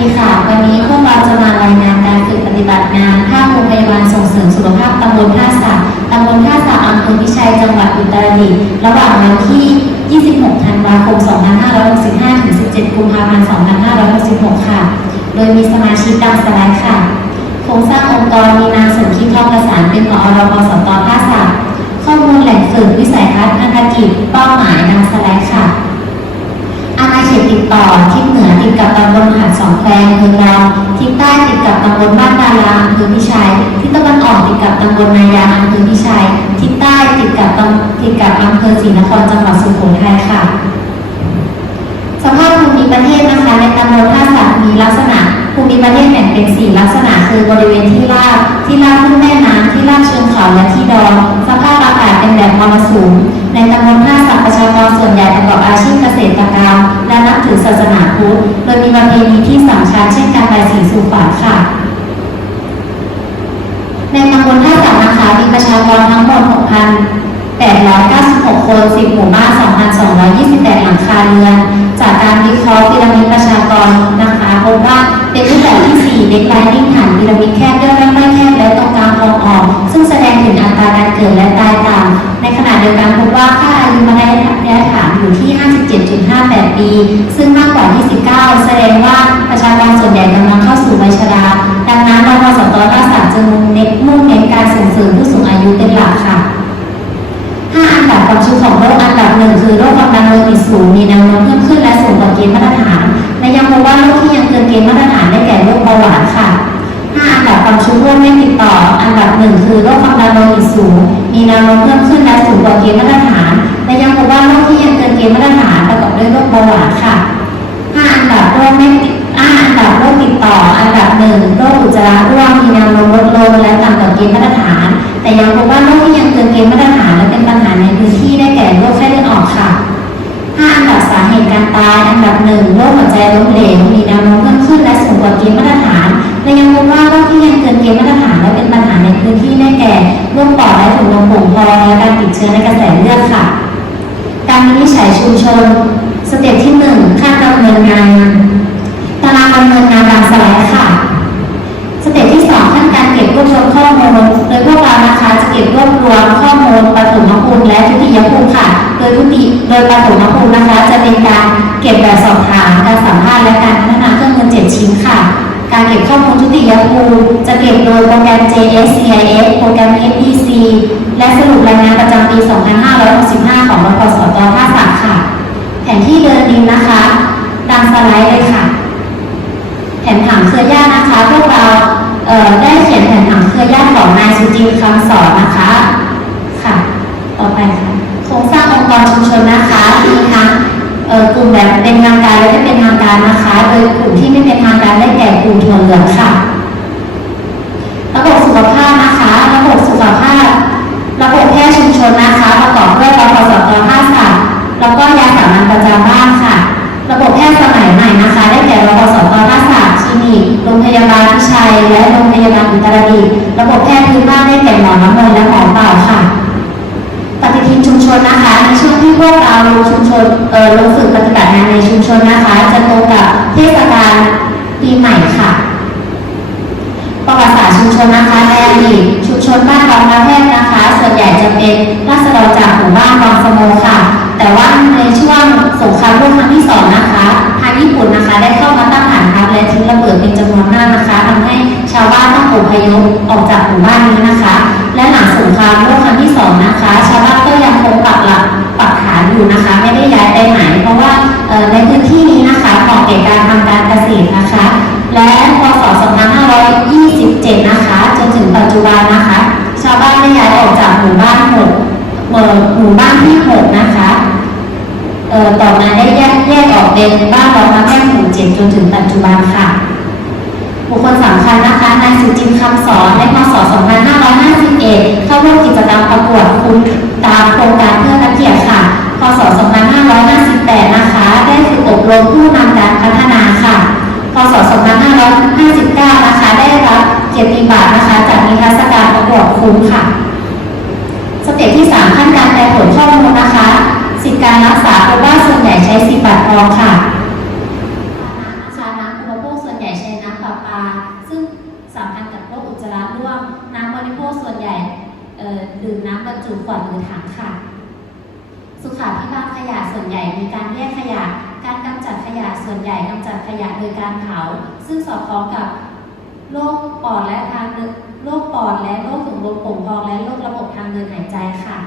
ดีค่ะ วันนี้พวกเราจะมารายงานการฝึกปฏิบัติงานภาคโรงพยาบาลส่งเสริมสุขภาพตำบลท่าสะตำบลท่าสะอำเภอพิชัย จังหวัดอุตรดิตถ์ ระหว่างวันที่ 26 ธันวาคม 2565 ถึง 17 กุมภาพันธ์ 2566 ค่ะ โดยมีสมาชิกดังสไลด์ค่ะ โครงสร้างองค์กรมีนางสมคิดทองประสานเป็นผอรพสตท่าสะข้อมูลแหล่งฝึกวิสัยทัศน์พันธกิจเป้าหมายดังสไลด์ค่ะ อาณาเขตติดต่อทิศเหนือติดกับตำบลหาดสองแควอำเภอเราทิศใต้ติดกับตำบลบ้านดาราอำเภอพิชัยทิศตะวันออกติดกับตำบลนายาอำเภอพิชัยทิศใต้ติดกับตำติดกับอำเภอศรีนครจังหวัดสุโขทัยค่ะ สภาพภูมิประเทศนะคะในตำบลท่าสักมีลักษณะภูมิประเทศแบ่งเป็นสี่ลักษณะ คือบริเวณที่ราบที่ราบทุ่งแม่น้ำที่ราบเชิงเขาและที่ดอนสภาพอากาศเป็นแบบมรสุม ในตำบลท่าสักประชากรส่วนใหญ่ประกอบอาชีพเกษตรกรรม และนับถือศาสนาพุทธโดยมีประเพณีที่สำคัญเช่นการใบายสีสู่ขวัญค่ะ ในตำบลท่าสักนะคะมีประชากรทั้งหมด 6,896 คน 10 หมู่บ้าน 2,228 หลังคาเรือน จากการวิเคราะห์พีระมิดประชากรนะคะพบว่าเป็นรูปแบบที่ 4 เด็กไลนิ่งฐานพีระมิดแคบย่อไม่แคบและตรงกลางตรงออก ซึ่งแสดงถึงอัตราการเกิดและตายต่ำ ดียวกันพบว่าค่าอายุมระยะฐานอยู่ที่ 57.58 ปี ซึ่งมากกว่า 29 แสดงว่าประชากรส่วนใหญ่กำลังเข้าสู่วัยชรา ดังนั้นรพสตราศาสจึงเน้นมุ่งเน้นการส่งเสริมผู้สูงอายุเป็นหลักค่ะห้าอันดับความชุกของโรคอันดับหนึ่งคือโรคความดันโลหิตสูงมีแนวโน้มเพิ่มขึ้นและสูงกว่าเกณฑ์มาตรฐาน และยังพบว่าโรคที่ยังเกินเกณฑ์มาตรฐานได้แก่โรคเบาหวานค่ะ ห้าอันดับความชุกโรคไม่ติดต่อ อันดับหนึ่งคือโรคความดันโลหิตสูง มีแนวโน้มเพิ่มขึ้นและสูงกว่าเกณฑ์มาตรฐาน และยังพบว่าโรคที่ยังเกินเกณฑ์มาตรฐานประกอบด้วยโรคเบาหวานค่ะห้าอันดับโรคไม่ติดห้าอันดับโรคติดต่อ อันดับหนึ่งโรคอุจจาระร่วงมีแนวโน้มลดลงและต่ำกว่าเกณฑ์มาตรฐาน แต่ยังพบว่าโรคที่ยังเกินเกณฑ์มาตรฐาน พื้นที่ได้แก่โรคปอดและถุงลมโป่งพองและการติดเชื้อในกระแสเลือดค่ะ การวินิจฉัยชุมชน สเต็ปที่หนึ่งขั้นดำเนินงานตารางดำเนินงานตามสไลด์ค่ะ สเต็ปที่สองขั้นการเก็บรวบรวมข้อมูล โดยพวกเรานะคะจะเก็บรวบรวมข้อมูลปฐมภูมิและทุติยภูมิค่ะ โดยทุติโดยปฐมภูมินะคะ จะเป็นการเก็บแบบสอบถามการสัมภาษณ์ เก็บข้อมูลทุติยภูมิจะเก็บโดยโปรแกรม JSCIS โปรแกรม FDC และสรุปรายงานประจำปี 2565 ของรพสตท่าสาค่ะ แผนที่เดินดินนะคะดังสไลด์เลยค่ะ แผนผังเครือญาตินะคะ พวกเราเได้เขียนแผนผังเครือญาติของนายสุจินคำสอนนะคะค่ะ ต่อไปค่ะโครงสร้างองค์กรชุมชนนะคะมีทั้ง เป็นทางการและไม่เป็นทางการนะคะ โดยกลุ่มที่ไม่เป็นทางการได้แก่กลุ่มถั่วเหลืองค่ะ ระบบสุขภาพนะคะ ระบบสุขภาพ ระบบแพทย์ชุมชนนะคะประกอบด้วยรพสตห้าศาสตร์แล้วก็ยาสามัญประจำบ้านค่ะ ระบบแพทย์สมัยใหม่นะคะ ได้แก่รพสตห้าศาสตร์คลินิกโรงพยาบาลพิชัยและโรงพยาบาลอุตรดิตถ์ระบบแพทย์พื้นบ้าน เป็นราษฎรจากหมู่บ้านวังสมโมค่ะ แต่ว่าในช่วงสงครามโลกครั้งที่สองนะคะทางญี่ปุ่นนะคะ ได้เข้ามาตั้งฐานทัพและทิ้งระเบิดเป็นจำนวนมากนะคะทำให้ชาวบ้านต้องอพยพออกจากหมู่บ้านนี้นะคะ และหลังสงครามโลกครั้งที่สองนะคะ ชาวบ้านก็ยังคงปักหลักปักฐานอยู่นะคะ ไม่ได้ย้ายไปไหน เพราะว่าในพื้นที่นี้นะคะเหมาะแก่การทำการเกษตรนะคะ และพศ2527 นะคะ จนถึงปัจจุบันนะคะ หมู่บ้านที่6นะคะเต่อมาได้แยกแยกออกเป็นบ้านรองมาแม่หมู่เจ็ดจนถึงปัจจุบันค่ะบุคคลสำคัญนะคะนายสุจินคำสอนในพศ2551 เข้าร่วมกิจกรรมประกวดคุณตามโครงการเพื่อนักเกียรติค่ะ พศ 2558 นะคะ ได้ฝึกอบรมผู้นำการพัฒนาค่ะ พศ 2559 นะคะ ได้รับเกียรติบัตรนะคะ จากนิทรรศการประกวดคุ้มค่ะ สเต็ปที่ 3 ขั้นการแปลผลข้อมูลนะคะ สิทธิการรักษาเพราะว่าส่วนใหญ่ใช้สิทธิบัตรทองค่ะ ชาน้ำอุปโภคส่วนใหญ่า ซึ่งสัมพันธ์กับโรคอุจจาระร่วม น้ำบริโภคส่วนใหญ่ดื่มน้ำบรรจุขวดหรือถังค่ะ สุขาพิบาลขยะส่วนใหญ่มีการแยกขยะ การกำจัดขยะส่วนใหญ่กำจัดขยะโดยการเผา ซึ่งสอดคล้องกับโรคปอดและทางเดินโรคปอดและโรคถุงลมโป่งพองและโรคระบบทางเดินหายใจค่ะ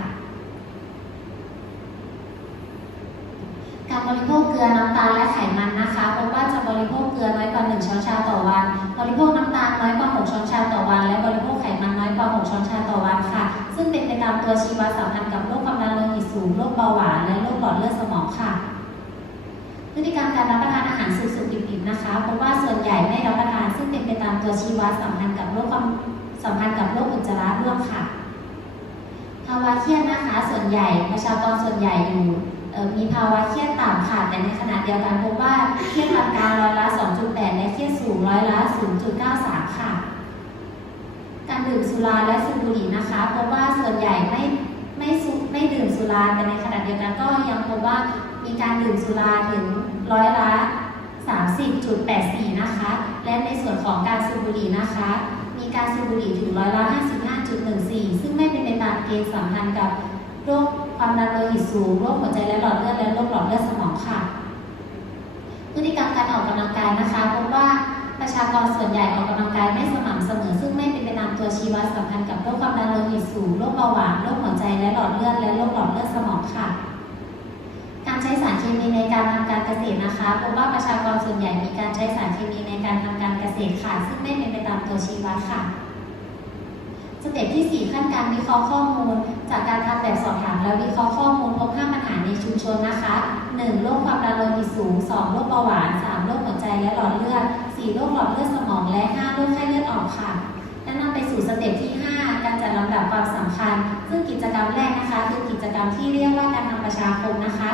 การ บริโภคเกลือน้ำตาลและไขมันนะคะพบว่าจะบริโภคเกลือน้อยกว่า 1 ช้อนชาต่อวัน บริโภคน้ำตาลน้อยกว่า 6 ช้อนชาต่อวัน และบริโภคไขมันน้อยกว่า 6 ช้อนชาต่อวันค่ะ ซึ่งเป็นไปตามตัวชีวสัมพันธ์กับโรคความดันโลหิตสูง โรคเบาหวาน และโรคหลอดเลือดสมองค่ะ พฤติกรรมการรับประทานอาหารสุกๆดิบๆนะคะพบว่าส่วนใหญ่ไม่รับประทาน ซึ่งเป็นไปตามตัวชีวสัมพันธ์กับโรคความสัมพันธ์กับโรคอุจจาระร่วมค่ะภาวะเครียดนะคะ ส่วนใหญ่ประชากรส่วนใหญ่อยู่ มีภาวะเครียดต่ำค่ะ แต่ในขณะเดียวกันพบว่าเครียดปานกลางร้อยละ 2.8 และเครียดสูงร้อยละ 0.93 ค่ะ การดื่มสุราและสูบบุหรี่นะคะพบว่าส่วนใหญ่ไม่ไม่ไม่ดื่มสุราแต่ในขณะเดียวกันก็ยังพบว่ามีการดื่มสุราถึงร้อยละ 30.84 นะคะ และในส่วนของการสูบบุหรี่นะคะ มีการสูบบุหรี่ถึงร้อยละ 55.14 ซึ่งไม่เป็นไปตามเกณฑ์สัมพันธ์กับโรค ความดันโลหิตสูงโรคหัวใจและหลอดเลือดและโรคหลอดเลือดสมองค่ะ พฤติกรรมการออกกำลังกายนะคะพบว่าประชากรส่วนใหญ่ออกกำลังกายไม่สม่ำเสมอ ซึ่งไม่เป็นไปตามตัวชี้วัดสัมพันธ์กับโรคความดันโลหิตสูงโรคเบาหวานโรคหัวใจและหลอดเลือดและโรคหลอดเลือดสมองค่ะ การใช้สารเคมีในการทำการเกษตรนะคะพบว่าประชากรส่วนใหญ่มีการใช้สารเคมีในการทำการเกษตรค่ะ ซึ่งไม่เป็นไปตามตัวชี้วัดค่ะ สเต็ปที่ 4 ขั้นการวิเคราะห์ข้อมูล จากการทำแบบสอบถามและวิเคราะห์ข้อมูลพบ5ปัญหาในชุมชนนะคะ 1. โรคความดันโลหิตสูง 2. โรคเบาหวาน 3. โรคหัวใจและหลอดเลือด 4. โรคหลอดเลือดสมองและ 5. โรคไข้เลือดออกค่ะ และนำไปสู่สเต็ปที่ 5 การจัดลำดับความสำคัญ ซึ่งกิจกรรมแรกนะคะ คือกิจกรรมที่เรียกว่าการทำประชาคมนะคะ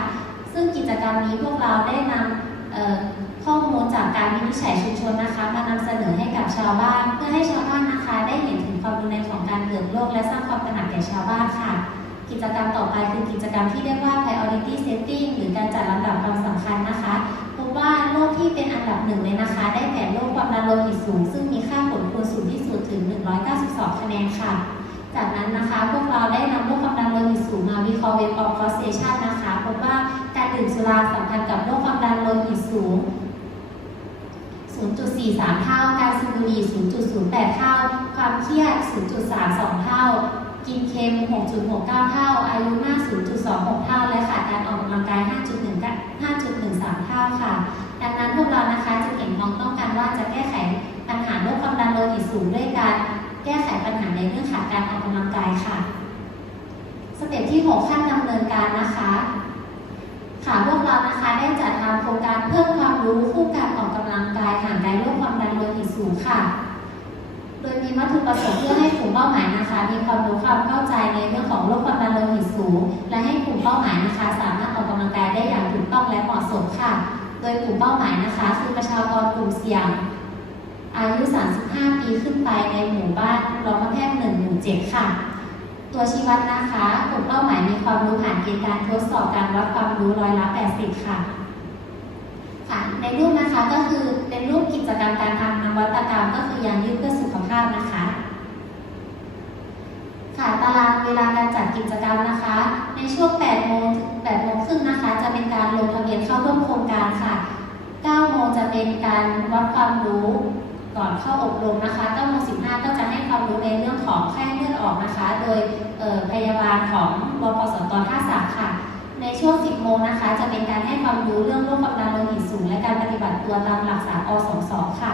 ซึ่งกิจกรรมนี้พวกเราได้นำ ข้อมูลจากการวินิจฉัยชุมชนนะคะ มานำเสนอให้กับชาวบ้าน เพื่อให้ชาวบ้านนะคะ ได้เห็นถึงความรุนแรงของการเกิดโรคและสร้างความตระหนักแก่ชาวบ้านค่ะ กิจกรรมต่อไปคือกิจกรรมที่เรียกว่า priority setting หรือการจัดลำดับความสำคัญนะคะพบว่าโรคที่เป็นอันดับหนึ่งเลยนะคะ ได้แก่โรคความดันโลหิตสูง ซึ่งมีค่าผลคูณสูงที่สุดถึง 192 คะแนนค่ะ จากนั้นนะคะพวกเราได้นำโรคความดันโลหิตสูงมาวิเคราะห์เว็บออฟคอสเซชันนะคะพบว่าการดื่มสุราสัมพันธ์กับโรคความดันโลหิตสูง 0.43 เท่า การสูบบุหรี่ 0.08 เท่า ความเครียด 0.32 เท่า กินเค็ม 6.69 เท่า อายุมาก 0.26 เท่า และขาดการออกกำลังกาย 5.1 5.13 เท่าค่ะ ดังนั้นพวกเรานะคะจึงเห็นพ้องต้องการว่าจะแก้ไขปัญหาโรคความดันโลหิตสูงด้วยการแก้ไขปัญหาในเรื่องขาดการออกกำลังกายค่ะ สเต็ปที่ 6 ขั้นดำเนินการนะคะ ค่ะพวกเรานะคะได้จัดทำโครงการเพิ่มความ รู้คู่การออกกำลังกายห่างไกลโรคความดันโลหิตสูงค่ะ โดยมีวัตถุประสงค์เพื่อให้กลุ่มเป้าหมายนะคะ มีความรู้ความเข้าใจในเรื่องของโรคความดันโลหิตสูง และให้กลุ่มเป้าหมายนะคะ สามารถออกกำลังกายได้อย่างถูกต้องและเหมาะสมค่ะ โดยกลุ่มเป้าหมายนะคะ คือประชากรกลุ่มเสี่ยง อายุ 35 ปีขึ้นไปในหมู่บ้านรองแพทย์1หมู่7ค่ะตัวชี้วัดนะคะกลุ่มเป้าหมายมีความรู้ผ่านเกณฑ์การทดสอบการวัดความรู้ร้อยละ 80 ค่ะ ในรูปนะคะก็คือเป็นรูปกิจกรรมการทำนวัตกรรม ก็คือยางยืดเพื่อสุขภาพนะคะ ค่ะตารางเวลาการจัดกิจกรรมนะคะ ในช่วง8โมงถึง8โมงครึ่งนะคะ จะเป็นการลงทะเบียนเข้าร่วมโครงการค่ะ9โมงจะเป็นการวัดความรู้ก่อนเข้าอบรมนะคะ9โมง15 ก็จะให้ความรู้ในเรื่องของไข้เลือดออกนะคะ โดยพยาบาลของบปสตท่าสาค่ะ ในช่วง 10 โมงนะคะ จะเป็นการให้ความรู้เรื่องโรคความดันโลหิตสูง และการปฏิบัติตัวตามหลักสากล22ค่ะ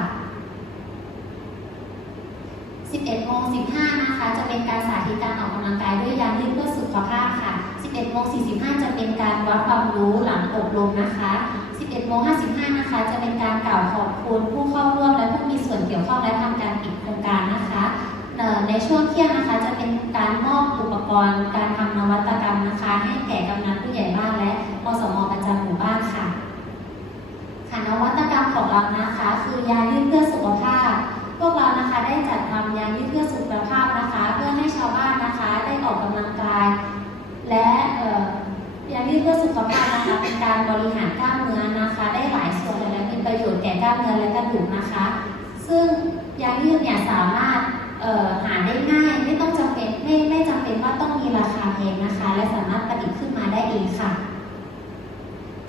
11 โมง 15 นะคะ จะเป็นการสาธิตการออกกำลังกายด้วยยางยืดเพื่อสุขภาพค่ะ 11 โมง 45 จะเป็นการวัดความรู้หลังอบรมนะคะ 11 โมง 55 นะคะ จะเป็นการกล่าวขอบคุณผู้เข้าร่วมและผู้มีส่วนเกี่ยวข้องและทำการปิดโครงการนะคะ ในช่วงเที่ยงนะคะ จะเป็นการมอบ กรณ์การทำนวัตกรรมนะคะ ให้แก่กำนันผู้ใหญ่บ้านและอสมประจำหมู่บ้านค่ะ ค่ะนวัตกรรมของเรานะคะ คือยายืดเพื่อสุขภาพ พวกเรานะคะได้จัดทำยายืดเพื่อสุขภาพนะคะ เพื่อให้ชาวบ้านนะคะได้ออกกำลังกาย และยายืดเพื่อสุขภาพนะคะเป็นการบริหารกล้ามเนื้อนะคะ ได้หลายส่วนและมีประโยชน์แก่กล้ามเนื้อและกระดูกนะคะ ซึ่งยายืดเนี่ยสามารถหาได้ง่ายไม่ต้องจำเป็น ไม่ไม่จำเป็นว่าต้องมีราคาแพงนะคะ และสามารถประดิษฐ์ขึ้นมาได้เองค่ะ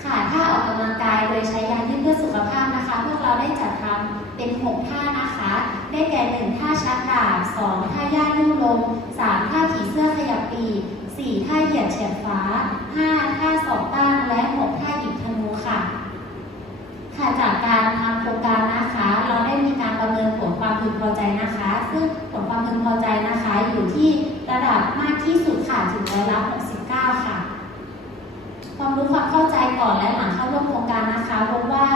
ค่ะถ้าออกกำลังกายโดยใช้ยางยืดเพื่อสุขภาพนะคะ พวกเราได้จัดทำเป็น 6 ท่านะคะ ได้แก่1ท่าชักดาบ2ท่าย่างลู่ลม3ท่าผีเสื้อขยับปีก4ท่าเหยียดเฉียดฟ้า5ท่าสอบตั้งและ6ท่าหยิบธนูค่ะ ค่ะจากการทำโครงการนะคะ เราได้มีการประเมินผลความพึงพอใจนะคะ ซึ่งผลความพึงพอใจนะคะอยู่ที่ ระดับมากที่สุดค่ะถึงร้อยละ69 ค่ะ ความรู้ความเข้าใจก่อนและหลังเข้าร่วมโครงการนะคะพบว่า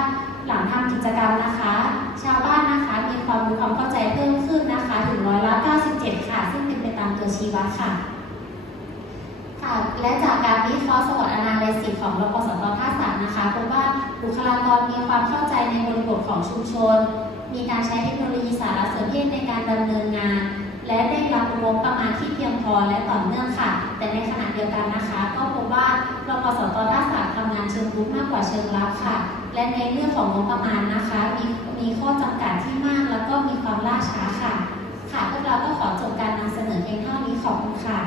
หลังทำกิจกรรมนะคะ ชาวบ้านนะคะมีความรู้ความเข้าใจเพิ่มขึ้นนะคะ ถึงร้อยละ97 ค่ะ ซึ่งเป็นไปตามตัวชี้วัดค่ะค่ะ และจากการวิเคราะห์สวอตอนาลิซิสของรปสตภาคสามนะคะพบว่าบุคลากรมีความเข้าใจในบริบทของชุมชน มีการใช้เทคโนโลยีสารสนเทศในการดำเนินงาน และได้รับงบประมาณที่ พอและต่อเนื่องค่ะ แต่ในขณะเดียวกันนะคะ ก็พบว่ารปสตภาสาทำงานเชิงรุกมากกว่าเชิงรับค่ะ และในเรื่องของงบประมาณนะคะมีมีข้อจำกัดที่มากแล้วก็มีความล่าช้าค่ะ ค่ะพวกเราก็ขอจบการนำเสนอเพียงเท่านี้ขอบคุณค่ะ